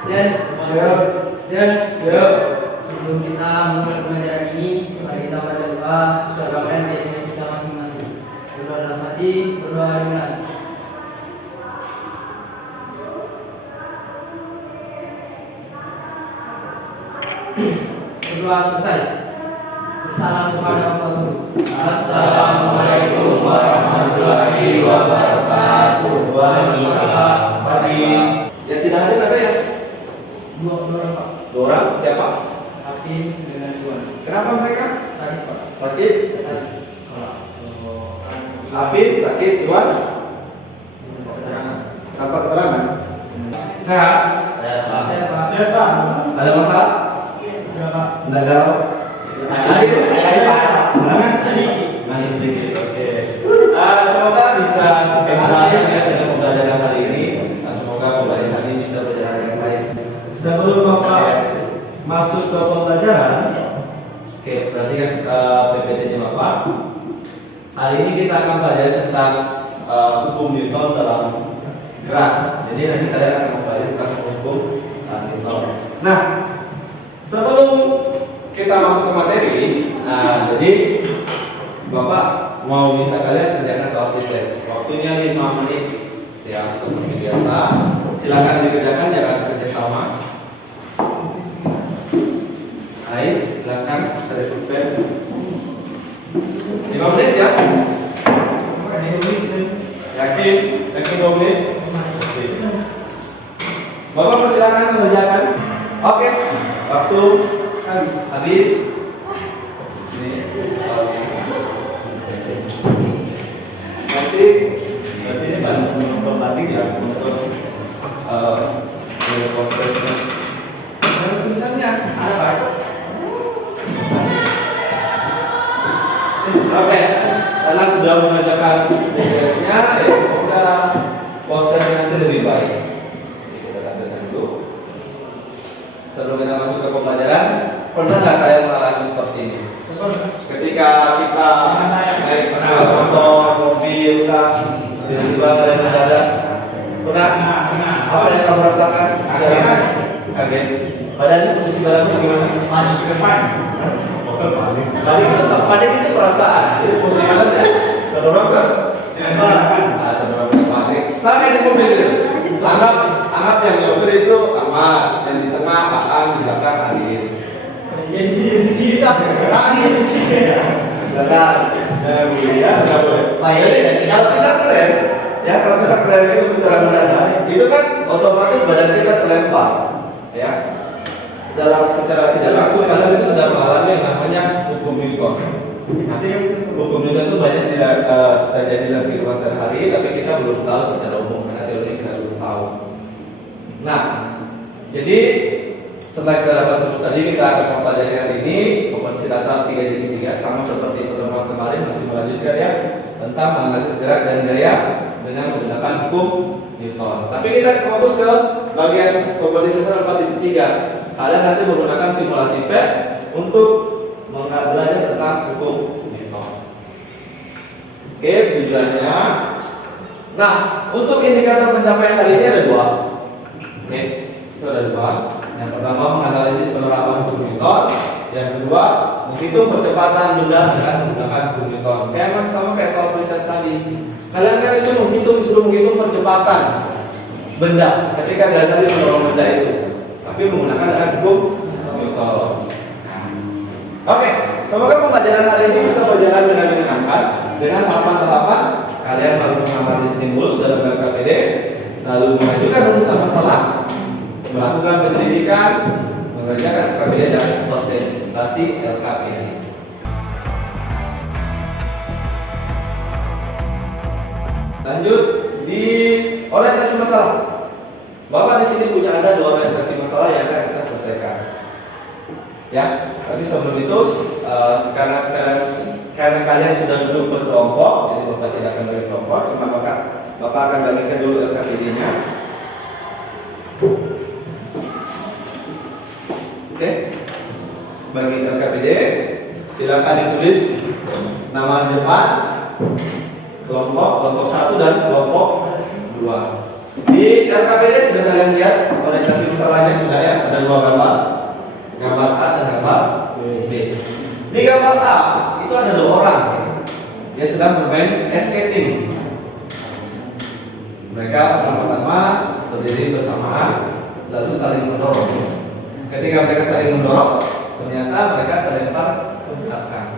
Dan sebelum kita memulai pelajaran ini, mari kita baca doa sesuai agama dan keyakinan kita masing-masing. Berdoa dalam hati, berdoa dengan berdoa selesai. Salam kepada Allah Guru. Assalamualaikum warahmatullahi wabarakatuh. Waalaikumsalam. Ya tidak hadir ada ya? Dua orang Pak. Dua orang siapa? Hakim dengan Iwan. Kenapa mereka? Sakit Pak. Sakit? Apin sakit, Iwan? Apa keterangan? Sehat? Sehat Pak. Sehat Pak. Ada masalah? Sudah Pak. Tidak galau? Manis sedikit. Oke. Semoga bisa berhasil ya dengan pembelajaran hari ini. Semoga pembelajaran ini bisa berjalan dengan baik. Sebelum Bapak masuk ke pembelajaran, oke, berarti kan PPT-nya Bapak. Hari ini kita akan belajar tentang hukum Newton dalam gerak. Jadi nanti kalian akan mempelajari tentang hukum Newton. Nah, sebelum kita masuk ke materi, jadi Bapak mau minta kalian kerjakan soal tes. Waktunya 5 menit. Ya, seperti biasa. Silakan dikerjakan, jangan kerjasama. Ayo, silakan dari pulpen. 5 menit ya. Yakin? Yakin 2 menit? Bapak persilakan mengerjakan. Oke. Waktu habis. Nanti ini banyak pembanding ya untuk prosesnya. Tulisannya apa? Oke, karena sudah mengerjakan prosesnya, ya semoga prosesnya nanti lebih baik. Kita tampilkan dulu. Sebelum kita masuk ke pembelajaran, pernah nggak kalian mengalami seperti ini? Ketika kita naik sepeda motor, mobil, tiba-tiba kalian mendadak, pernah? Apa yang kamu rasakan? Kaget. Badannya posisi badannya gimana? Panik ke depan. Panik itu perasaan. Jadi posisi badannya terdorong ke? Terdorong ke panik. Sama di mobil itu. Anggap yang nyopir itu aman, yang di tengah Aan, di belakang Adin. Di sini tak di sini. Belakang. Ya, nggak boleh. Kalau kita keren, ya kalau kita keren itu secara mendadak, itu kan otomatis badan kita terlempar, ya. Dalam secara tidak langsung kalian itu sudah mengalami yang namanya hukum Newton. Hukum Newton itu banyak terjadi dalam kehidupan sehari-hari, tapi kita belum tahu secara umum karena teori kita belum tahu. Nah, jadi setelah kita dapat sebut tadi, kita akan mempelajari hari ini komposisi dasar 3 sama seperti pertemuan kemarin, masih melanjutkan ya tentang analisis gerak dan gaya dengan menggunakan hukum Newton. Tapi kita fokus ke bagian komposisi dasar 4.3. Kalian nanti menggunakan simulasi PET untuk belajar tentang hukum Newton. Oke, tujuannya. Nah, untuk indikator pencapaian hari ini ada 2. Oke, itu ada 2. Yang pertama menganalisis penerapan hukum Newton, yang kedua menghitung percepatan benda dengan menggunakan hukum Newton. Kayak sama kayak soal pretest tadi. Kalian kan itu disuruh menghitung percepatan benda ketika Ghazali mendorong benda itu, tapi menggunakan dengan hukum Newton. Oke, semoga pembelajaran hari ini bisa berjalan dengan menyenangkan. Dengan tahapan-tahapan, kalian lalu mengamati stimulus dalam KPD, lalu mengajukan rumusan masalah, melakukan penyelidikan, mengerjakan KPD dan presentasi LKPD. Lanjut di orientasi masalah. Bapak di sini punya ada 2 orientasi masalah yang akan kita selesaikan. Ya, tapi sebelum itu karena kalian sudah duduk berkelompok, jadi Bapak tidak akan bagi kelompok, cuma Bapak akan bagikan dulu LKPD-nya. Oke, bagi LKPD silakan ditulis nama di depan, kelompok 1 dan kelompok 2. Di LKPD sudah kalian lihat orientasi masalahnya sudah ya, ada dua gambar. Gambar A dan gambar B. Di gambar A itu ada dua orang. Dia sedang bermain skating. Mereka pertama-tama berdiri bersamaan, lalu saling mendorong. Ketika mereka saling mendorong, ternyata mereka terlempar ke belakang.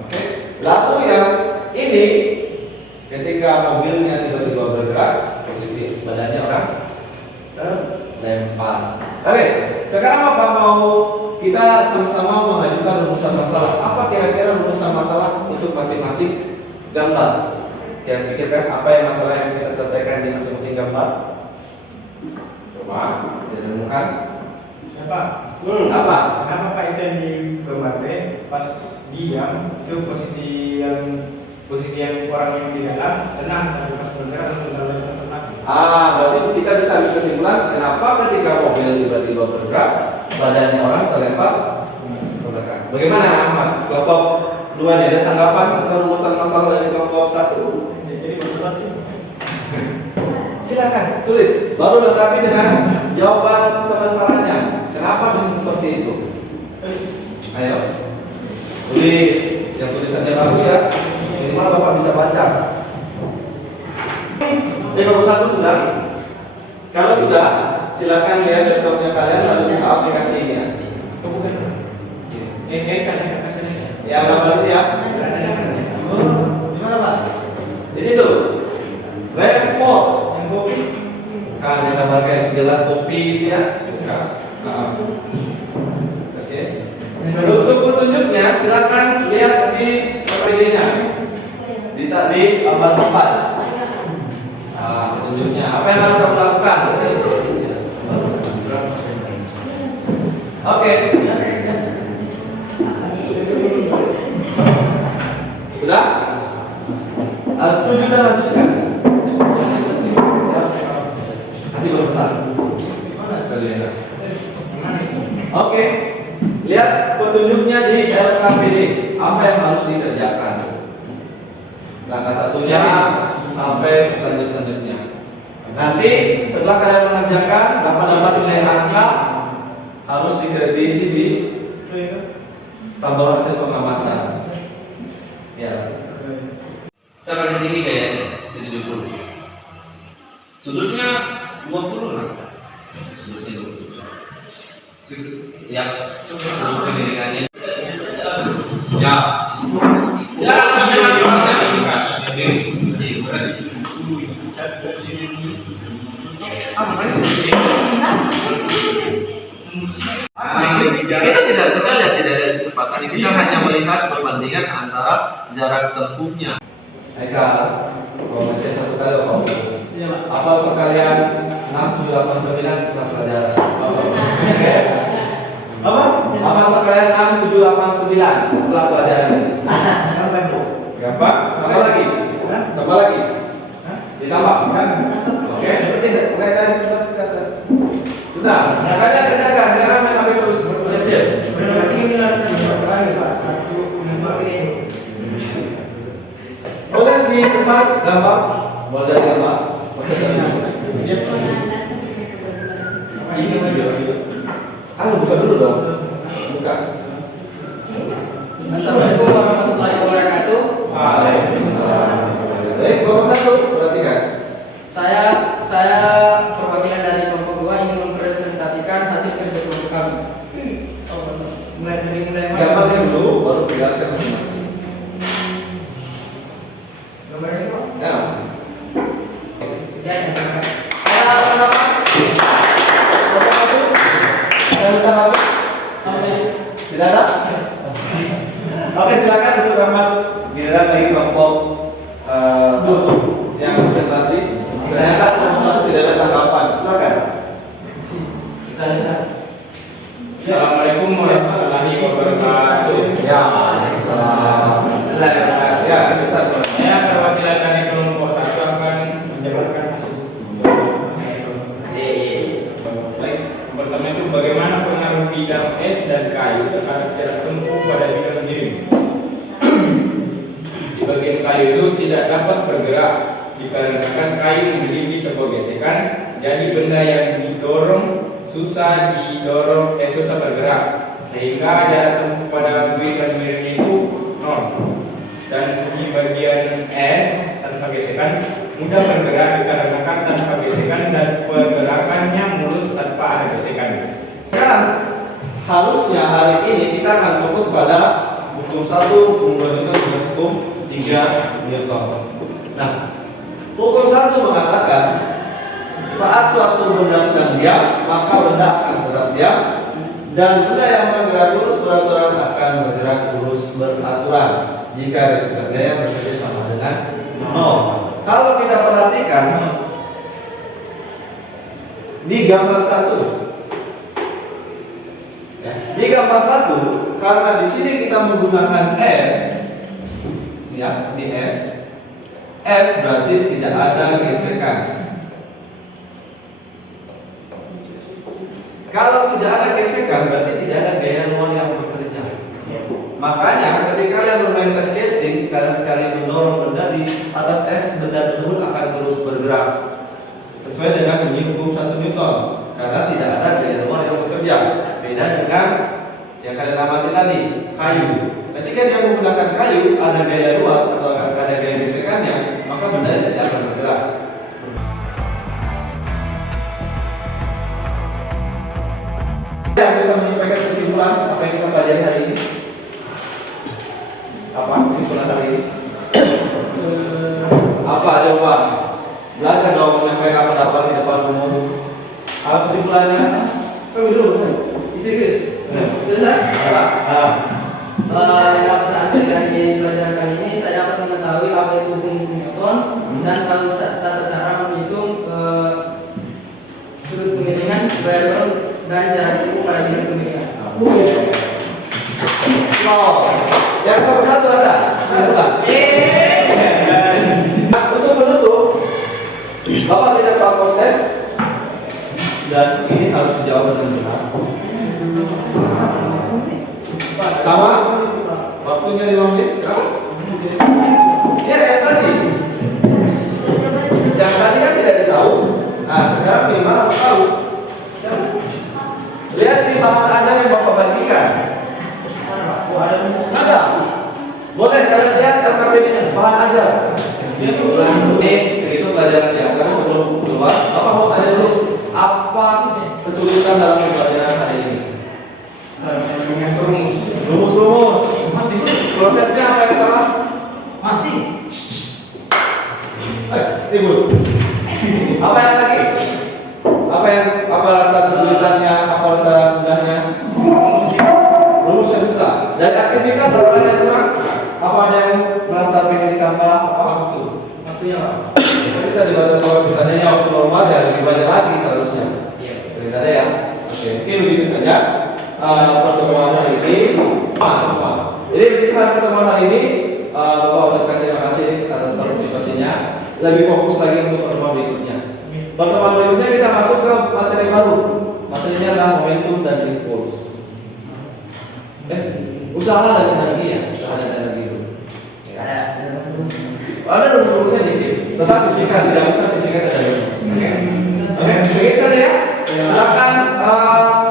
Oke. Lalu yang ini, ketika mobilnya tiba-tiba bergerak, posisi badannya orang terlempar. Oke. Sekarang apa mau kita sama-sama mengajukan rumusan masalah? Apa kira-kira rumusan masalah untuk masing-masing gambar? Kita pikirkan apa yang masalah yang kita selesaikan di masing-masing gambar. Coba direnungkan. Siapa? Apa? Kenapa Pak itu yang di gambar B pas diam itu posisi yang orang yang di dalam tenang, tapi pas bergerak langsung dalam tenang. Berarti kita bisa ambil kesimpulan kenapa ketika mobil tiba-tiba bergerak badannya orang terlempar ke belakang. Bagaimana Ahmad? Kelompok 2 nih, ada tanggapan tentang rumusan masalah dari kelompok 1? Jadi betul ini. Silakan tulis, baru lengkapi dengan jawaban sementaranya. Kenapa bisa seperti itu? Ayo, tulis. Yang tulisannya bagus ya. Minimal Bapak bisa baca. 51 sudah. Kalau sudah, silakan lihat laptopnya kalian lalu buka aplikasinya. Kan kasihnya. Ya, gambar itu ya. Di mana Pak? Di situ. Reinforce. Kan yang gambarkan jelas kopi itu ya. Oke. Untuk petunjuknya silakan lihat di PPD-nya. Di gambar 4. Petunjuknya apa yang harus kamu lakukan? Oke. Sudah? Setuju dan lanjutkan. Kasih berpesan. Oke. Lihat petunjuknya di LKPD. Apa yang harus dikerjakan? Langkah satunya sampai selanjutnya. Nanti setelah kalian mengerjakan dapat nilai angka harus diisi di tabel hasil pengamatan. Ya. Kita kasih tinggi kayaknya 70. Sudutnya 20 lah. Sudutnya 20. Ya, sudut kemiringannya. Ya. Silakan menjelaskan soalnya. Kita lihat tidak ada kecepatan. Kita hanya melihat perbandingan antara jarak tempuhnya. Eka, kalau ngecek satu kali apa perkalian 6, 7, 8, 9 setelah pelajaran? Apa perkalian 6, 7, 8, 9 setelah pelajaran? Gampang? Tambah lagi? Tambah lagi? Ditambah? Oke? Sudah, kerjakan. Jangan main HP terus berkecil. Boleh di tempat gambar, boleh dari gambar. Buka dulu dong. Buka. Assalamualaikum warahmatullahi wabarakatuh. Waalaikumsalam. Baik, kelompok 1 berarti kan? Saya perwakilan dari kelompok 2 ingin mempresentasikan hasil kerja kelompok kami. Mulai mana? Gambarnya dulu, baru jelaskan masing-masing. Gambarnya Pak? Ya. Sudah ya, terima kasih. Tidak ada? Oke, silakan untuk gambar giliran lagi kelompok 1 yang presentasi. Ternyata kelompok 1 tidak ada tanggapan. Silakan. Assalamualaikum warahmatullahi wabarakatuh. Ya, Waalaikumsalam. Ya, Saya perwakilan dari kelompok 1 akan menjelaskan hasil. Baik, pertama itu bagaimana pengaruh bidang es dan kayu terhadap jarak tempuh pada bidang giring. Di bagian kayu itu tidak dapat bergerak dikarenakan kayu memiliki sebuah gesekan, jadi benda yang didorong susah bergerak, sehingga jarak tempuh pada bui dan miringnya itu 0. Dan di bagian S tanpa gesekan mudah bergerak dikarenakan tanpa gesekan dan pergerakannya mulus tanpa ada gesekan. Sekarang harusnya hari ini kita akan fokus pada hukum 1, hukum 2 Newton, dan hukum 3 Newton. Nah, hukum 1 mengatakan saat suatu benda sedang diam, maka benda akan tetap diam, dan benda yang bergerak lurus beraturan akan bergerak lurus beraturan jika resiko gaya berbeda sama dengan 0. Kalau kita perhatikan di gambar 1, di gambar 1, karena di sini kita menggunakan S, ya, di S berarti tidak ada gesekan. Kalau tidak ada gesekan berarti tidak ada gaya luar yang bekerja. Makanya ketika kalian bermain ice skating, kalian sekali mendorong benda di atas S, benda tersebut akan terus bergerak sesuai dengan bunyi hukum 1 Newton, karena tidak ada gaya luar yang bekerja. Beda dengan yang kalian amati tadi, kayu. Ketika dia menggunakan kayu, ada gaya luar atau ada gaya gesekannya, maka benda tidak akan bergerak. Yang bisa menyampaikan kesimpulan apa yang kita pelajari hari ini? Apa kesimpulan hari ini? Apa coba? Belajar dong menyampaikan pendapat di depan umum. Apa kesimpulannya? Kami dulu. Serius? Benar? Apa? Yang dapat saya ambil dari pelajaran kali ini, saya dapat mengetahui apa itu hukum Newton dan kalau tata cara menghitung sudut kemiringan, gaya lurus dan jarak tempuh pada bidang kemiringan. Yang nomor 1 ada? Untuk menutup, Bapak tidak soal proses dan ini harus dijawab dengan benar. Sama? Waktunya 5 menit? Ya, yang tadi. Yang tadi kan tidak tahu. Nah, sekarang minimal harus tahu. Lihat di bahan ajar yang Bapak bagikan. Ada. Boleh kalian lihat LKP bahan ajar. Ini segitu pelajaran ya. Tapi sebelum keluar, Bapak mau tanya dulu apa kesulitan dalam pelajaran hari ini? Rumus. Masih Prosesnya apa yang salah? masih. Ribut. Apa yang lagi? Apa rasa kesulitannya? Apa rasa mudahnya? Rumusnya susah. Dari aktivitas apa yang kurang? Apa ada yang merasa pengen ditambah? Apa waktu? Waktunya Pak. Kita dibatasi waktu, misalnya waktu normal ya lebih banyak lagi seharusnya. Iya. Cerita deh ya. Oke, mungkin begitu saja pertemuan hari ini. Jadi kita pertemuan hari ini, Bapak ucapkan terima kasih atas partisipasinya. Lebih fokus lagi untuk pertemuan berikutnya. Pertemuan berikutnya kita masuk ke materi baru. Materinya adalah momentum dan impuls. Usaha dan energi ya, usaha dan energi itu. Ada rumus-rumusnya dikit. Tetap fisika tidak bisa fisika tidak bisa. Oke, begitu saja ya. Silakan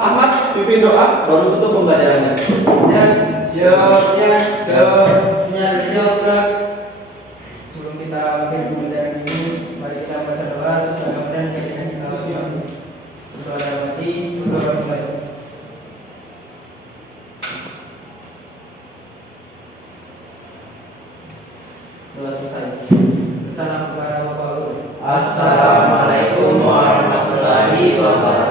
Ahmad pimpin doa baru tutup pembelajarannya. Sebelum kita akhir pembelajaran ini, mari kita baca doa sesuai kemudian keyakinan kita masing-masing. Berdoa dalam hati, berdoa kembali. Doa selesai. Salam kepada Bapak Guru. Assalamualaikum warahmatullahi wabarakatuh.